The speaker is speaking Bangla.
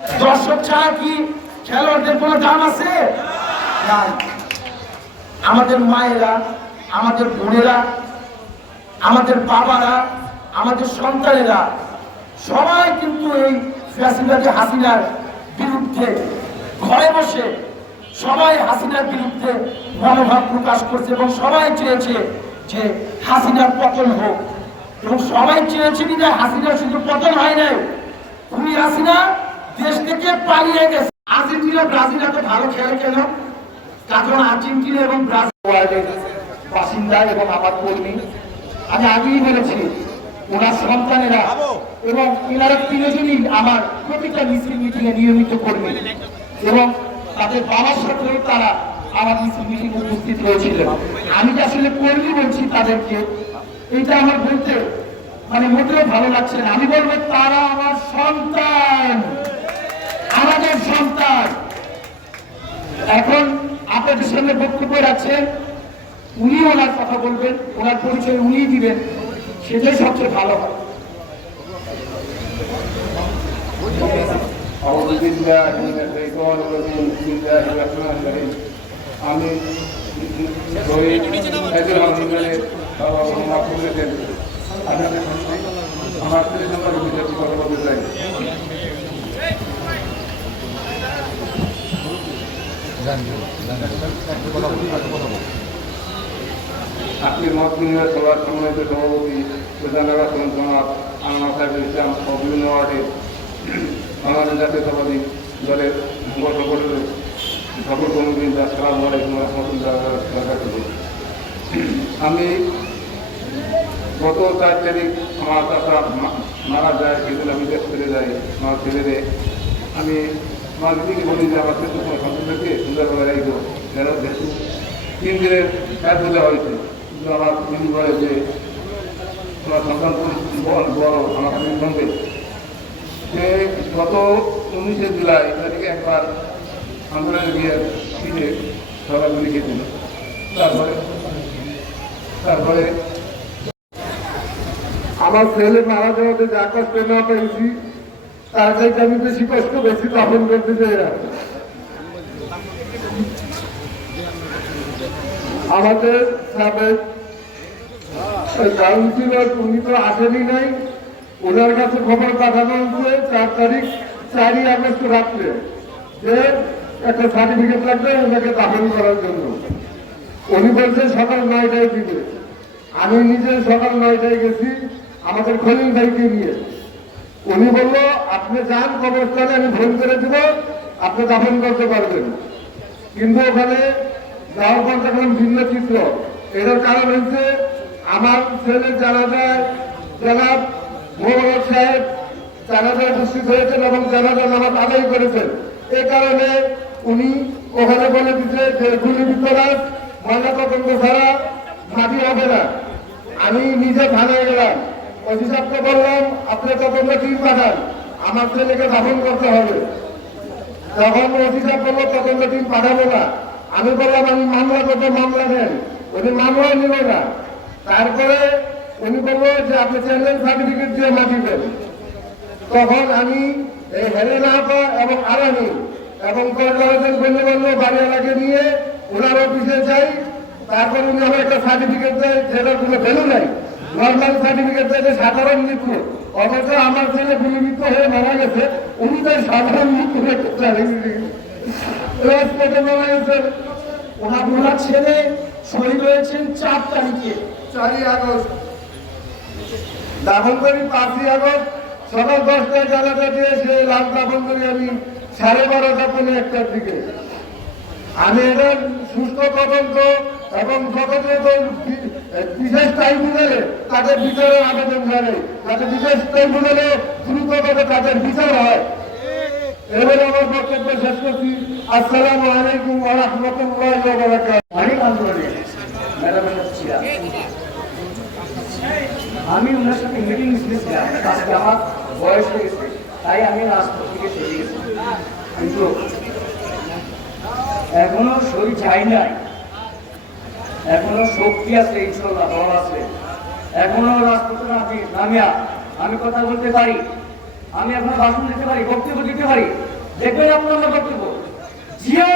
দর্শক ছাড়া কি খেলোয়াড়দের কোনো দাম আছে? আমাদের মায়েরা, আমাদের বোনেরা, আমাদের বাবারা, আমাদের সন্তানেরা সবাই কিন্তু এই ফ্যাসিবাদী হাসিনার বিরুদ্ধে ঘরে বসে সবাই হাসিনার বিরুদ্ধে মনোভাব প্রকাশ করছে এবং সবাই চেয়েছে যে হাসিনার পতন হোক। এবং সবাই চেয়েছে বিধায় হাসিনার শুধু পতন হয় নাই। খুবই হাসিনা দেশ থেকে পালিয়ে গেছে। আর্জেন্টিনা ব্রাজিল এত ভালো খেলে কেন? কারণ আর্জেন্টিনা এবং ব্রাজিল বাসিন্দা এবং আমার কর্মী। আমি আগেই বলেছি ওনার সন্তানেরা এবং এনারা তিনজনই আমার প্রতিটা মিছিল মিটিংয়ে নিয়মিত কর্মী। এবং তাদের বাবার সাথেও তারা আমার মিছিল মিটিং উপস্থিত হয়েছিলেন। আমি যে আসলে কর্মী বলছি তাদেরকে এটা আমার বলতে মানে মোটেও ভালো লাগছে না। আমি বলব তারা আমার সন্তান। আমাদের সন্তান। এখন আপনাদের সামনে বক্তব্য রাখছেন উনি ওনার কথা বলবেন, ওনার পরিচয় উনি দিবেন, সেটাই সবচেয়ে ভালো হয়। আমি আমার আপনি মত বিনিময় সভার সম্মানিত সভাপতি প্রধান নির্বাচন আনোয়ার ইসলাম ও বিভিন্ন ওয়ার্ডের বাংলাদেশ জাতীয়তাবাদী দলের সকল। আমি গত চার তারিখ আমার চাষা মারা যায় সেদিন আমি দেশ ফিরে যাই, আমার ছেলেরে আমি আমার দিদিকে বলি যে, আমার ছেলে তোমার সুন্দরভাবে রাখব যেন যেহেতু তিন দিনের কাজ হয়েছে? কিন্তু আমার বলে যে তোমার সন্তান পরিস্থিতি বড় বড়, আমার সঙ্গে গত উনিশে জুলাই একবার পিঠে সবাই তারপরে তারপরে আমার ছেলে মারা যাওয়াতে যা কষ্ট না পেয়েছি, তার চাইতে আমি বেশি কষ্ট বেশি দাপন করতে চাই আমাদের সাবেক কাউন্সিলর উনি তো আসেনি নাই। ওনার কাছে খবর পাঠানো হচ্ছে চার তারিখ, চারই আগস্ট রাত্রে, যে একটা সার্টিফিকেট লাগবে ওনাকে দাফন করার জন্য। উনি বলছে সকাল নয়টায় দিবে। আমি নিজে সকাল নয়টায় গেছি, আমাদের খলিল ভাইকে নিয়ে। উনি বলল, আপনি যান, কবরস্থানে আমি ফোন করে দেব, আপনি দাফন করতে পারবেন। কিন্তু ওখানে যাওয়ার দেখলাম ভিন্ন চিত্র। এটার কারণ হচ্ছে আমার ছেলে জানাজায় জনাব মোহাম্মদ সাহেব উপস্থিত হয়েছেন এবং জানাজা নামাজ আদায় করেছেন। এ কারণে উনি ওখানে বলে দিচ্ছে যে, গুলি বিদ্যরাজ ময়না তদন্ত ছাড়া মাটি হবে না। আমি নিজে থানায় গেলাম। সাহেবকে বললাম আপনি তদন্ত টিম পাঠান, আমার ছেলেকে দাফন করতে হবে। তখন সাহেব বলল তদন্ত টিম পাঠাবো না। আমি বললাম, আমি মামলা করতে মামলা নেন। উনি মামলা নিল না। তারপরে উনি বলল যে, আপনি চ্যানেল সার্টিফিকেট দিয়ে মাটি দেন। তখন আমি এই আপা এবং আরানি এবং কয়েকজন বন্ধুবান্ধব বাড়িওয়ালাকে নিয়ে ওনার অফিসে যাই। তারপর উনি আমার একটা সার্টিফিকেট দেয় যেটার কোনো ভ্যালু নাই। নর্মাল সার্টিফিকেট দেয় সাধারণ মৃত্যু। অথচ আমার ছেলে গুলিবিদ্ধ হয়ে মারা গেছে। উনি তাই সাধারণ মৃত্যু। ওনার ওনার ছেলে শহীদ হয়েছেন চার তারিখে। চারই আগস্ট। দাফন করি পাঁচই আগস্ট, সকাল দশটায় জানাজা দিয়ে সেই দাফন করি আমি সাড়ে বারোটা পনেরো একটার দিকে। আমি এটা সুস্থ তদন্ত এবং যতদ্রুত বিশেষ ট্রাইব্যুনালে তাদের বিচারের আবেদন জানাই। যাতে বিশেষ ট্রাইব্যুনালে দ্রুতভাবে তাদের বিচার হয়। এবারে আমার বক্তব্য শেষ করছি। আসসালামু আলাইকুম ওয়া রাহমাতুল্লাহি ওয়া বারাকাতুহু। অনেক আন্দোলনে মেলামেলা ছিলাম আমি ওনার সাথে মিটিং মিশতেছিলাম আজকে আমার বয়স হয়ে গেছে তাই আমি থেকে সরে গেছি। কিন্তু এখনও শরীর চাই নাই। এখনও শক্তি আছে ইনশাল্লাহ বল আছে। এখনও নামি নামিয়া আমি কথা বলতে পারি। আমি আপনার বাসন দিতে পারি বক্তব্য দিতে পারি। দেখবেন আপনার বক্তব্য। জিয়া